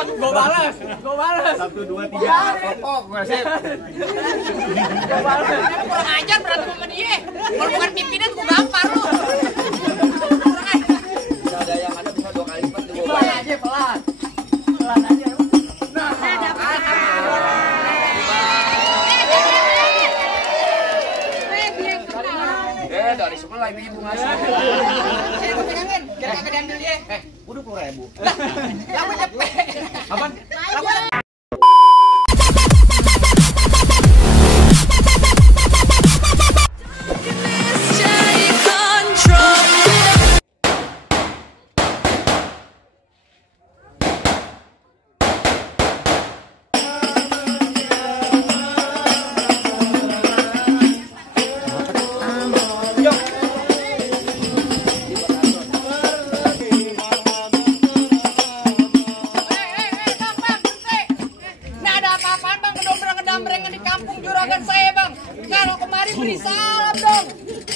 Gue balas. Satu, dua, tiga. Pokok, gue sip. Gue balas. Kurang ajar berantem sama dia. Kalau bukan pimpinan gue gampar lu. Ada yang ada bisa 2 kali lipat. Pelan aja, pelan. Pelan aja. Dari sebelah ini ibu ngasih. Gue pegangin, biar kagak diambil dia. Udah 10.000. Kamu cepet. Apaan?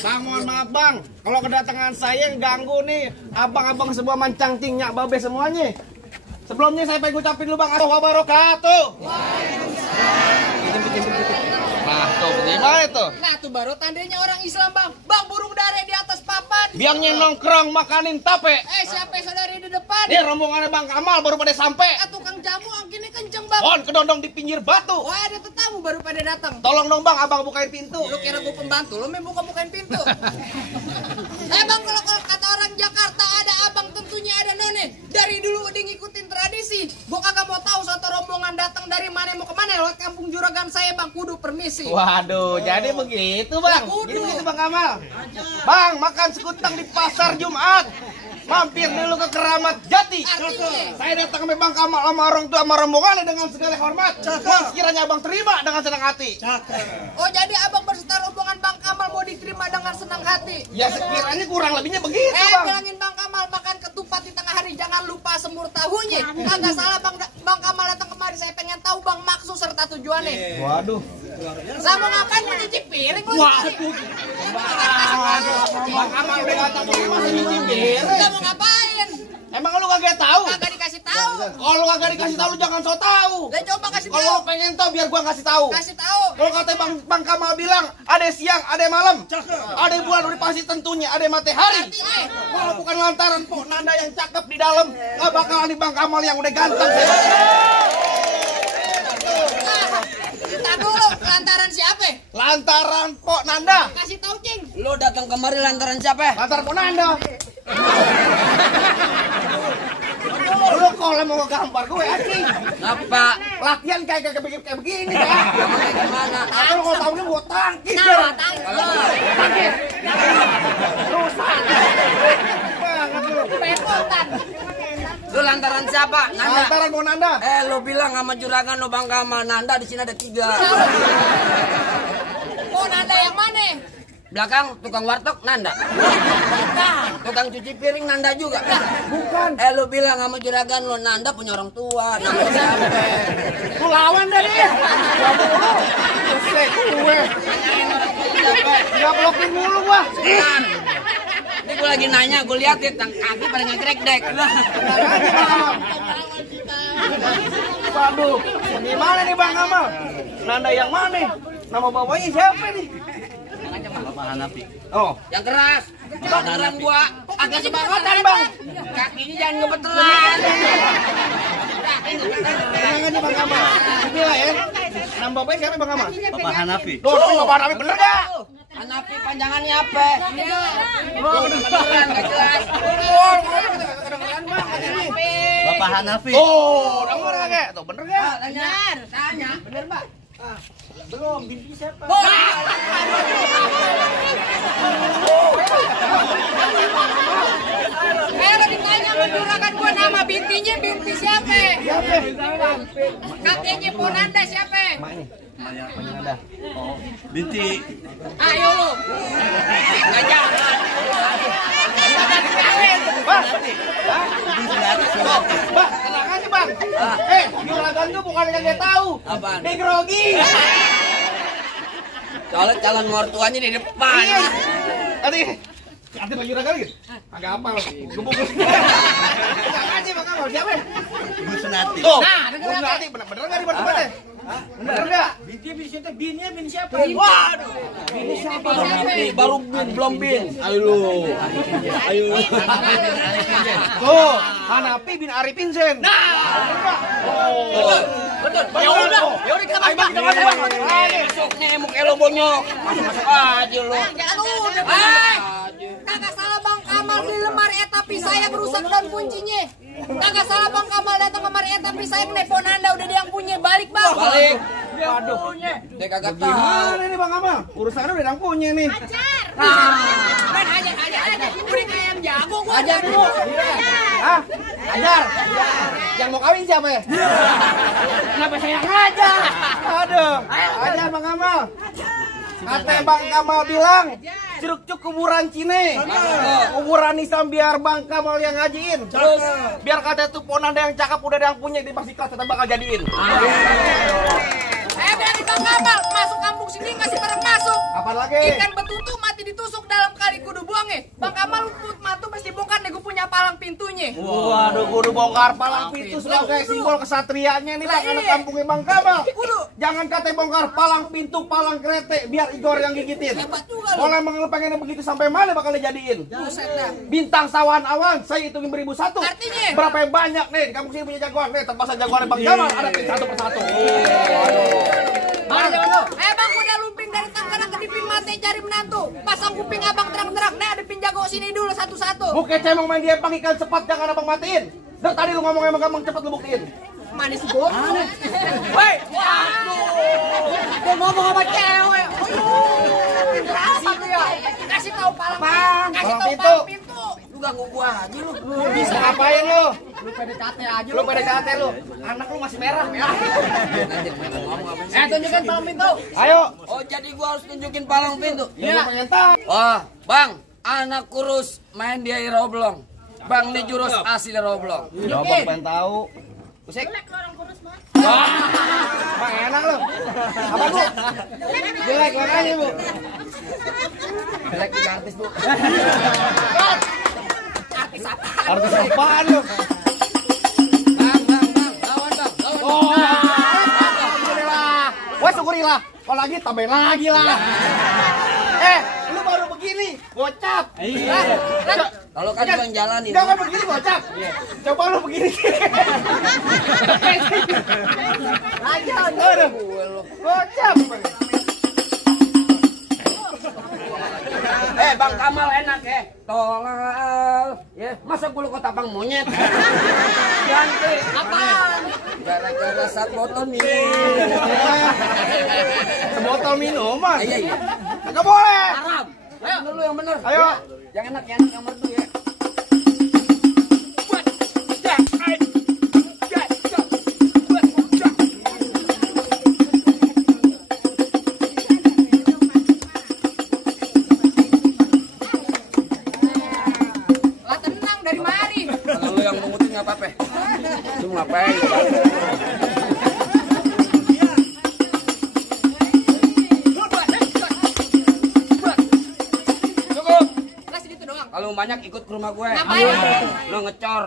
Bang, mohon maaf bang, kalau kedatangan saya ganggu nih abang-abang semua mancang tingnya babe semuanya. Sebelumnya saya pengen ucapin dulu bang, assalamualaikum wabarakatuh. Nah tuh, gimana tuh? Nah tuh baru tandanya orang Islam bang. Bang burung dare di atas papan. Biangnya nongkrong makanin tape. Siapa saudari di depan? Ini rombongannya Bang Kamal baru pada sampai. Tukang jamu angkinnya kenceng bang. On kedondong di pinggir batu. Wah ada tetamu baru pada datang. Tolong dong bang, abang bukain pintu. Lu kira gue pembantu, lu main bukain pintu. Bang kalau kata orang Jakarta ada abang tentunya ada none. Dari dulu udah ngikutin tradisi. Gue kagak mau tahu satu rombongan datang dari mana mau kemana lewat kampung Juragan saya bang, kudu permisi. Waduh, jadi begitu bang. Jadi begitu Bang Kamal. Bang makan sekutang di pasar Jumat. Mampir dulu ke Keramat Jati. Saya datang ke Bang Kamal sama orang tua sama rombongannya dengan segala hormat. Sekiranya abang terima dengan senang hati. Oh jadi abang berserta rombongan Bang Kamal mau diterima dengan senang hati. Ya sekiranya kurang lebihnya begitu bang. Bilangin Bang Kamal makan ketupat di tengah hari jangan lupa semur tahunya. Kagak salah Bang Kamal datang kemari, saya pengen tahu bang maksud serta tujuannya. Waduh. Saya mau ngapain, mau nyuci piring? Waduh. Bang Kamal udah kata mau nyuci piring. Mau ngapain? Emang lu kagak tahu? Kagak dikasih tahu. Kalau lu kagak dikasih tahu lu jangan so tahu. Lah coba kasih tahu. Kalau lu pengen tahu biar gua kasih tahu. Kasih tahu. Kalau kata Bang Kamal bilang ada siang, ada malam. Ada bulan udah pasti tentunya ada matahari. Kalau bukan lantaran po nanda yang cakep di dalam, enggak bakalan di Bang Kamal yang udah ganteng. Entar dulu, lantaran siapa? Lantaran po nanda. Kasih tahu, Cing. Lo datang kemari lantaran siapa? Lantaran po nanda. Lu kalau mau gambar gue anjing. Apa? Latihan kayak begini ya. Kayak gimana? Aku kalau tahu ini buat tangkis. Nah, tangkis. Rusak. Pepotan. Lo lantaran siapa? Nanda. Lantaran mau nanda. Lo bilang sama juragan lo Bang Kamal Nanda di sini ada 3. Oh, Nanda yang mana? Belakang tukang warteg Nanda. Tukang cuci piring Nanda juga. Bukan. Lo bilang sama juragan lo Nanda punya orang tua. Nanda siapa? Lu lawan dah dia. Pusek gue. Enggak blokin mulu gua. Ini gue lagi nanya, gue liatin kaki pada ngegrek-dek. Waduh, gimana nih Bang Kamal? Nanda yang mana? Nama bapaknya siapa nih? Bapak Hanafi. Oh, Yang keras. Beneran gua agak semangatangan Bang. kakinya jangan ngebeteran. Jangan nih Bang Kamal. Bila ya. Nama bapaknya siapa Bang Kamal? Bapak Hanafi. Loh, Bapak Hanafi bener gak? Hanafi panjangannya apa? Oh, Beneran gak jelas. kedengeran Bang. Bapak Hanafi. Oh, denger gak? Tuh bener gak? Tanya. Bener Mbak? Belum, binti siapa? Kalau ditanya sama juragan gua nama bintinya binti siapa? Siapa? Kakeknya Bu Nanda siapa? Maya Nanda. Oh, binti. Ayo lu. Nggak jangan. Bang, tenang aja Bang. Juragan tuh bukan yang dia tahu. Apaan? Dia grogi. Soalnya calon mertuanya di depan. Iya. Tadi Ada lagi lagi. Agak apa lo? Gebuk. Enggak aja Bang Kamal, siapa? Ibu Sunati. Tuh. Nah, denger Bener nggak? bener enggak di mana? Bener enggak? Bin siapa? Waduh. Bin siapa? Baru bin, belum bin. Ayo lu. Ayo. Tuh, Hanapi bin Arifin Sen. Betul. Ya udah kita masuk. Kita masuk. Masuk nemuk elo bonyok. Masuk aja lu. Kagak salah Bang Kamal di lemari tapi saya merusak dan kuncinya. Kagak salah Bang Kamal datang kemari tapi saya nelpon Anda udah dia yang punya balik Bang. Balik. Waduh. Dia kagak tahu. Gimana nih Bang Kamal? Urusannya udah yang punya nih. Ben aja. Udah kayak yang jago gua. Ajar dulu. Hah? Ajar. Yang mau kawin siapa ya? Kenapa saya ngajar? Aduh. Ajar Bang Kamal. Kata Bang Kamal bilang, Ciruk-cuk kuburan Cine. Kuburan Islam biar Bang Kamal yang ngajiin. Terus biar kata tuh pon ada yang cakep udah ada yang punya di pasti kelas tetap bakal jadiin. Berani Bang Kamal masuk kampung sini ngasih barang masuk. Apa lagi? Ikan betutu mati ditusuk dalam kali kudu buangnya. Bang Kamal luput matu mesti bongkar nih gue punya palang pintunya. Waduh, kudu bongkar palang pintu sebagai simbol kesatrianya nih Bang anak kampungnya Bang Kamal. Jangan kata bongkar palang pintu, palang kerete biar Igor yang gigitin. Hebat juga lu. Kalau emang lu pengennya begitu sampai mana bakal dijadiin? Buset dah. Bintang sawan awan, saya hitungin 1001. Artinya? Berapa yang banyak nih? Di kampung sini punya jagoan. Nih, terpaksa jagoan Bang Kamal ada satu persatu. Bang, Bang udah lumping dari Tangerang ke Dipin Mate cari menantu. Pasang kuping abang terang-terang. Nih ada pin jago sini dulu satu-satu. Bukan cemong main dia ikan cepat jangan abang matiin. Dari tadi lu ngomong emang gampang cepat lu buktiin. Manis gua. Woi, waduh. Gua ngomong sama cewek. Berapa tuh ya? Kasih tahu palang. Kasih tahu palang pintu. Lu ganggu gua aja lu. Bisa ngapain lu? Lu PDKT aja Lu PDKT lu. Anak lu masih merah. tunjukin palang pintu. Ayo. Oh, jadi gua harus tunjukin palang pintu. Lu pengen tahu. Oh, Bang, anak kurus main di air oblong. Bang, ini jurus asli oblong. Coba pengen tahu. Usik. Bang enak lu. Apa Bu? Jelek makanya Bu. Jelek juga artis, Bu. Artis apa? Artis apaan lu? Bang, lawan Bang, lawan. Oh. Alhamdulillah. Wah syukurilah. Kalau lagi tambahin lagi lah. Lu baru begini, gocap. Iya. Kalau kan Bang jalanin. Jangan begini gocap. Coba lu begini. Aduh. Gocap. Bang Kamal enak tolal. Ya, masa bulu kota Bang monyet. Ganti. Apaan? Gara-gara saat botol minum. Sebotol minuman. Iya. Enggak boleh. Haram. Ayo dulu yang bener. Ayo. Yang enak yang merdu ya. Lah tenang dari mari. Kalau lu yang mengutin nggak apa-apa. Lu ngapain? Cukup. Lah segitu doang. Kalau banyak ikut ke rumah gue. Ngapain? Lu ngecor.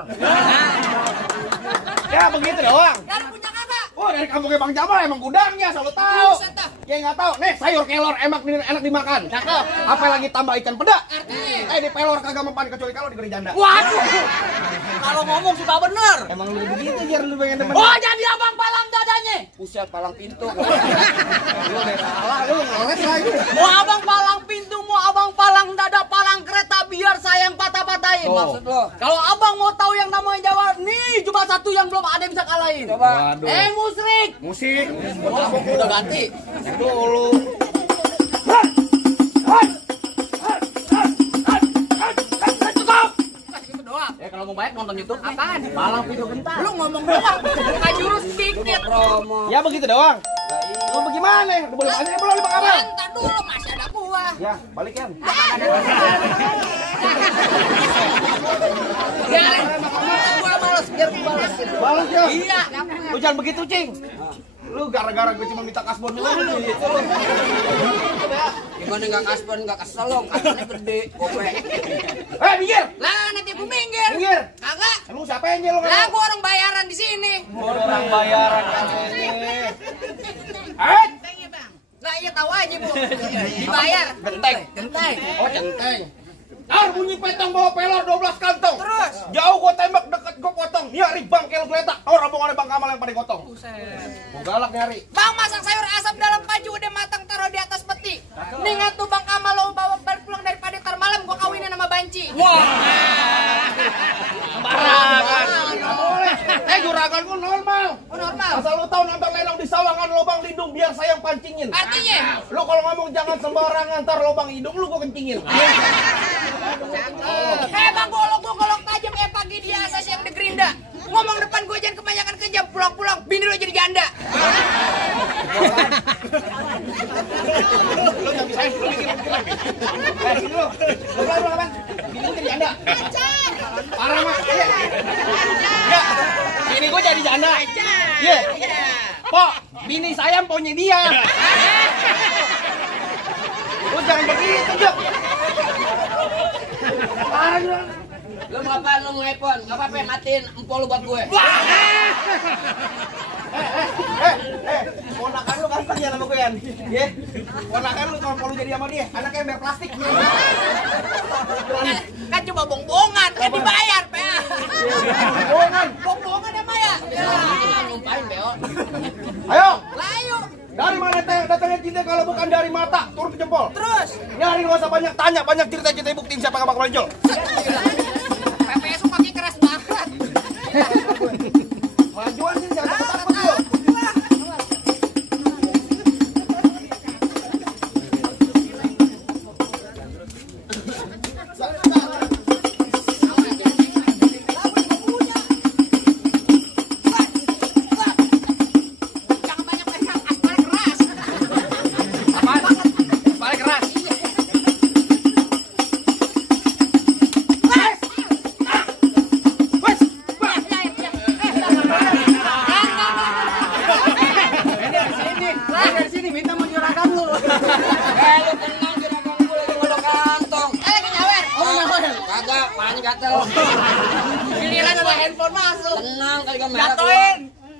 Ya begitu doang. Dari punya kakak. Oh dari kampungnya Bang Jamal emang gudangnya selalu tahu. Buset dah. Ya nggak tahu. Nih sayur kelor enak dimakan. Cakep. Apa lagi tambah ikan peda? Artinya? Di pelor kagak mempan kecuali kalau digoreng janda. Waduh. Kalau ngomong suka bener. Emang lu begitu jar lu pengen demen. Oh jadi abang palang dadanya. Buset palang pintu. Lu salah lu ngeles lagi. Mau abang palang pintu, mau abang palang dada, palang kereta biar saya yang patah-patahin. Maksud lo? Kalau abang mau tahu yang namanya Jawa, nih cuma satu yang belum ada yang bisa kalahin. Coba. Waduh. Musrik. Musik. Udah ganti. Dulu. Gitu doang. Ya kalau mau baik nonton YouTube. Apaan? Palang pintu gentar. Lu ngomong doang. Bukan jurus dikit. Promo. Ya begitu doang. Lu bagaimana? Boleh aja belum Bang Abang? Entar dulu masih ada buah. Ya, balik kan. Biarin. Gua balas biar gua balas. Balas ya. Iya. Lu jangan begitu, Cing. Lu gara-gara gue cuma minta kasbon doang gitu. Gimana nggak kaspen, nggak kesel lo, kaspennya gede, gopek. Minggir. Lah nanti ibu minggir. Minggir. Kagak. Emang siapa yang nyelok? Lah gua orang bayaran di sini. Orang bayaran ini. Lah iya tahu aja bu. Dibayar. Genteng. Oh centeng. Bunyi petang bawa pelor 12 kantong. Terus? Jauh gua tembak, deket gua potong. Nyari bangkel geletak. Rombongan Bang Kamal yang pada gotong. Gua galak nyari. Bang masak sayur asam dalam baju udah matang taruh di atas peti. Ningat tuh Bang Kamal lo bawa balik pulang daripada tar malam gua kawinin sama banci. Sembarangan. Nggak boleh. Juragan gua normal. Oh normal. Asal lu tahu nonton lelang di sawangan lubang lindung biar saya yang pancingin. Artinya? Lu kalau ngomong jangan sembarangan, ntar lubang hidung lu gua kencingin. Bang golok tajam pagi dia asas yang degerinda. Ngomong depan gue jangan kebanyakan kejam, pulang-pulang bini lo jadi janda. Lu yang bisa lu mikir lagi. Sini lu. Lu kapan? Bini lu jadi janda. Parah mah. Enggak. Bini gua jadi janda. Iya. Pok, bini saya punya dia. Lu jangan begitu, Jok. Parah juga. Lu mau apa? Lu mau iPhone? Gak apa-apa, matiin empol lu buat gue. Ponakan lu ganteng ya sama gue ya. Ye. Ponakan lu kalau jadi sama dia, anaknya biar plastik. Kan cuma bongbongan, kan dibayar, Pak. Bongbongan ya, Maya. Nyumpahin, Beo. Ayo. Layu. Dari mana datangnya cinta kalau bukan dari mata, turun ke jempol. Terus. Nyari nggak usah banyak tanya, banyak cerita buktiin siapa yang bakal menonjol. PPS kaki keras banget. Majuan sih jangan takut lu. Jangan banyak pegang, aspal keras. Balik keras. Dari sini minta mau juragan lu. Lu tenang, juragan gue lagi ngodok kantong. Nyawer. Kagak, palanya gatel. Giliran ada handphone masuk. Tenang, kali gak merah gua. Jatoin.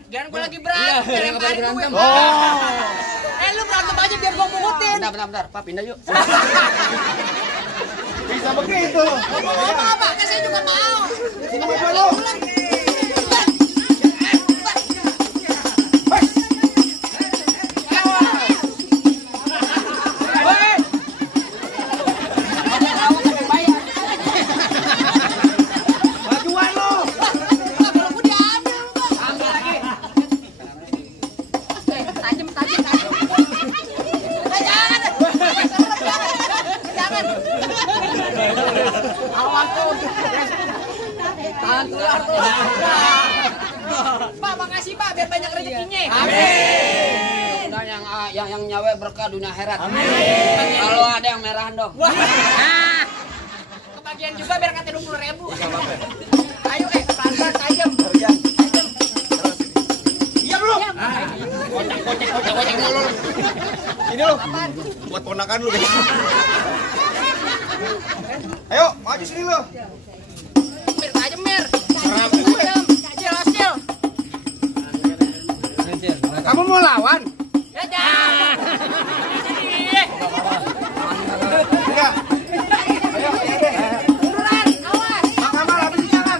Jangan gue lagi berantem. Iya, lemparin lagi gue. berantem. Lu berantem aja biar gue pungutin. Bentar, Pak, pindah yuk. Bisa begitu. Ngomong apa? Kan saya juga mau. Sini maju lu. Majuan lu. Kalau gue diambil, Bang. Ambil lagi. Tajam. Jangan. Jangan. Awas tuh. Tahan tular. Pak, makasih Pak, biar banyak rezekinya. Amin. Udah yang nyawe berkah dunia akhirat. Amin. Kalau ada yang merahan dong. Kebagian juga biar kata 20.000. Ayo pelan-pelan tajam. Diam lu. Kocek mulu. Ini lu. Buat ponakan lu. Ayo, maju sini lu. Mir tajam, Mir. Serap. Cil. Kamu mau lawan? Ya jangan. Enggak. Ayo, Munduran, awas. Bang Kamal habis jangan.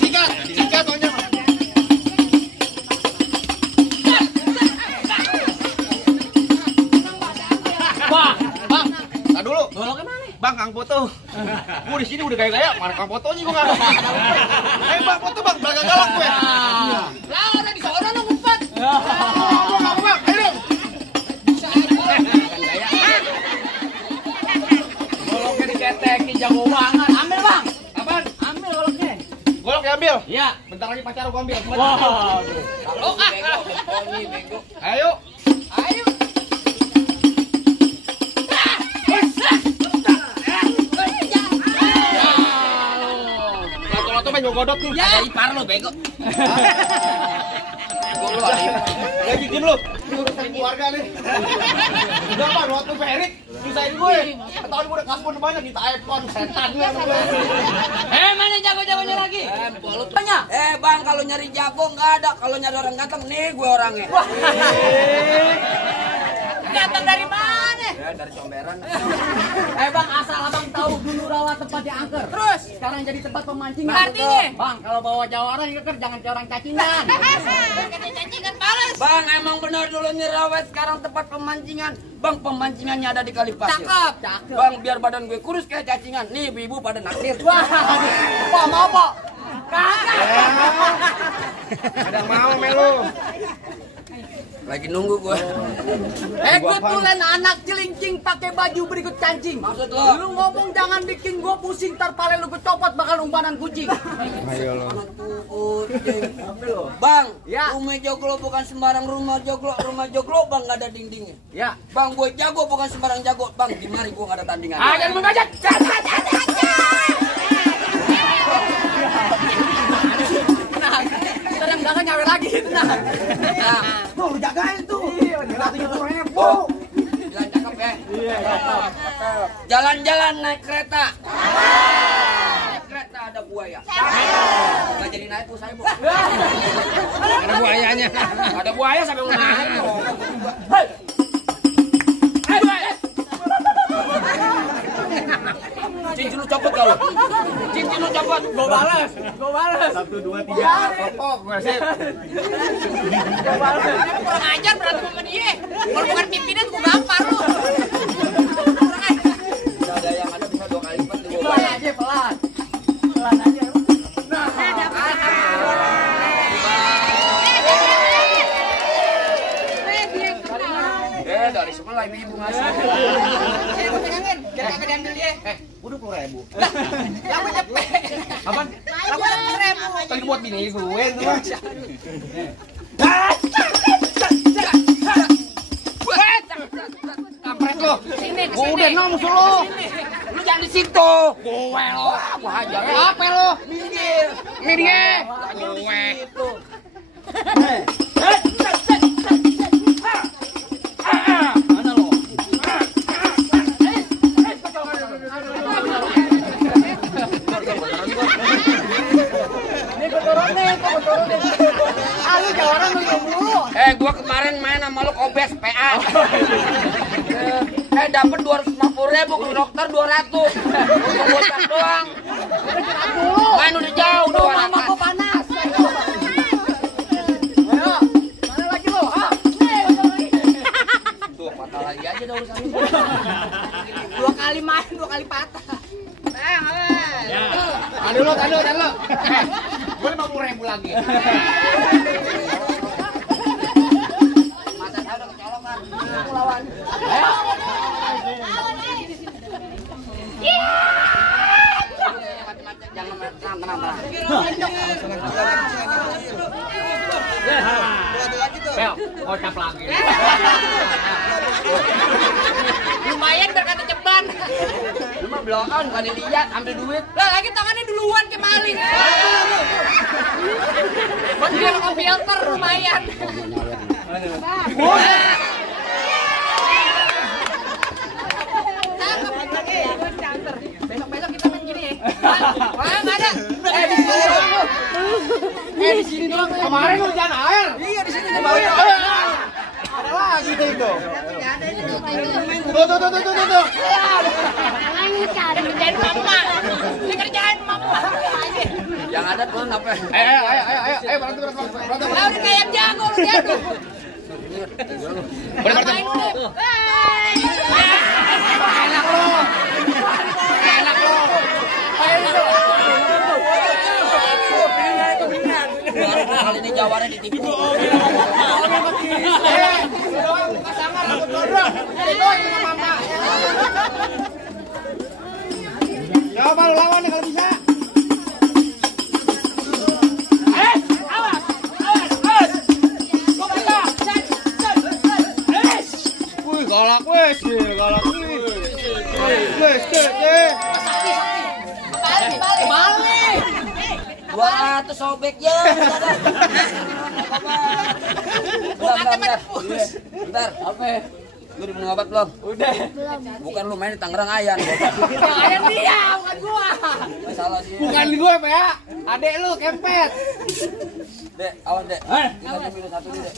Sikat maunya. Bang. Tar dulu. Goloknya mana? Bang, Kang Foto. Gua di sini udah gaya-gaya, mana Kang Fotonya gua enggak. Ayo Bang Foto, Bang, belakang galak gue. Lah, orang di sana lo ngumpet. Bang, ayo. Bisa aja. Goloknya diketekin jago banget. Ambil, Bang. Apaan? Ambil goloknya. Golok diambil. Iya. Bentar lagi pacar gua ambil. Kalau bego. Ayo. Ayo. Lato-lato main godot nih. Ada ipar lo bego. Lagi diem lu. Ini urusan keluarga nih. Udah Bang, waktu Ferik. Nyusahin gue. Ketahuan gue udah kasbon banyak kita iPhone setan gue. Mana jago-jagonya lagi? Lu tanya. Bang, kalau nyari jago nggak ada. Kalau nyari orang ganteng, nih gue orangnya. Datang dari mana? Dari Comberan. Bang, asal abang tahu dulu rawa tempat diangker. Terus sekarang jadi tempat pemancingan. Artinya? Bang, kalau bawa jawaran keker jangan kayak orang cacingan. Kata cacingan balas. Bang, emang benar dulu nih rawat sekarang tempat pemancingan. Bang, pemancingannya ada di Kali Pasir. Cakep. Bang, biar badan gue kurus kayak cacingan. Nih, ibu-ibu pada naksir. Wah, Pak mau Pak? Kagak. Ada mau melu. Lagi nunggu gue. Gue tulen anak celincing pakai baju berikut cancing. Maksud lo? Lu ngomong jangan bikin gue pusing, ntar pale lu gue copot bakal umpanan kucing. Ayo lo. Bang, Ya. rumah joglo bukan sembarang rumah joglo. Rumah joglo bang nggak ada dindingnya. Ya. Bang, gue jago bukan sembarang jago. Bang, di mari gue nggak ada tandingan. Jangan mengajak. Tenang. Tenang, jangan nyawer lagi. Tenang. Tuh, jagain tuh. Bilang cakep ya. Jalan-jalan naik kereta. Naik kereta ada buaya. Nggak jadi naik tuh saya bu. Ada buayanya. Ada buaya sampai mau naik. Cincin lu copot kalau. Cincin lu copot. Gue balas. 1, 2, 3. Popok gue sih. Kurang ajar berantem sama dia. Kalau bukan pimpinan gue gampar lu. Nggak ada yang ada bisa 2 kali lipat tuh. Pelan aja, pelan. Pelan aja. Dari sebelah ibu ngasih. Saya mau pegangin. Biar kagak diambil dia. Udah 10.000. Lalu cepet. Apaan? Lalu 10.000. Tadi buat bini gue itu. Kampret lo. Sini, Gue udah musuh lo. Lu jangan di situ. Gue lo. Gua hajar. Apa lo? Minggir. Mirnya. Gue. Mana lo? Ini kotoran nih, kotoran nih. Lu jawaran lu dulu. Gua kemarin main sama lu obes PA. Dapat 250.000 ke dokter 200. Untuk bocah doang. Main udah jauh Lu doang. mama kok panas. Ayo, mana lagi lu? Tuh, patah lagi aja dah urusan. 2 kali main, 2 kali patah. Aduh lo. Gue 50.000 lagi. Mata saya udah kecolokan. Aku lawan. Mati-mati, jangan tenang. Bel, kocap lagi. Lumayan berkata ceban. Lu mah blokan, bukan dilihat, ambil duit. Lah lagi tangannya duluan ke maling. Buat dia pakai filter lumayan. Besok-besok kita main gini ya. Wah, enggak ada. Di sini doang. Kemarin hujan air. Iya, di sini. Ada lagi tuh itu. Tuh. Kerjain mama. Ini kerjain mama. Yang ada tuh apa? Ayo, berantem. Lah udah kayak jago lu jatuh. Main udah. Enak lo. Kali ini jawabannya ditipu. Coba lu lawan nih kalau bisa. Wih, galak wes. Wes. Balik. 200 sobek ya. Bentar. Apa? Lu udah minum obat belum? Udah. Bukan lu main di Tangerang Ayan. Ayam dia, bukan gua. Salah sih. Bukan gue, Pak ya. Adek lu kempet. Dek, awas dek. Kita minum satu nih dek.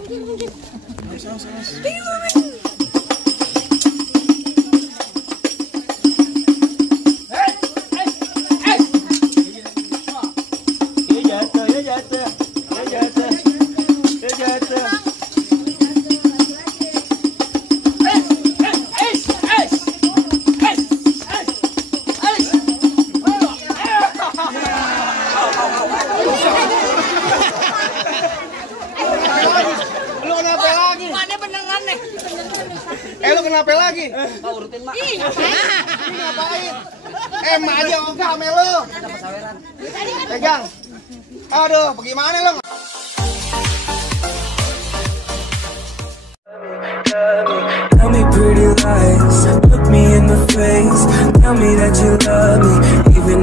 Lu kenapa lagi? Mana beneran nih? Lu kenapa lagi? Mau urutin mak. Ih, Ini ngapain? Emak aja ogah sama lu. Pegang. Aduh, bagaimana lu? Tell me pretty lies, look me in the face. Tell me that you love me, even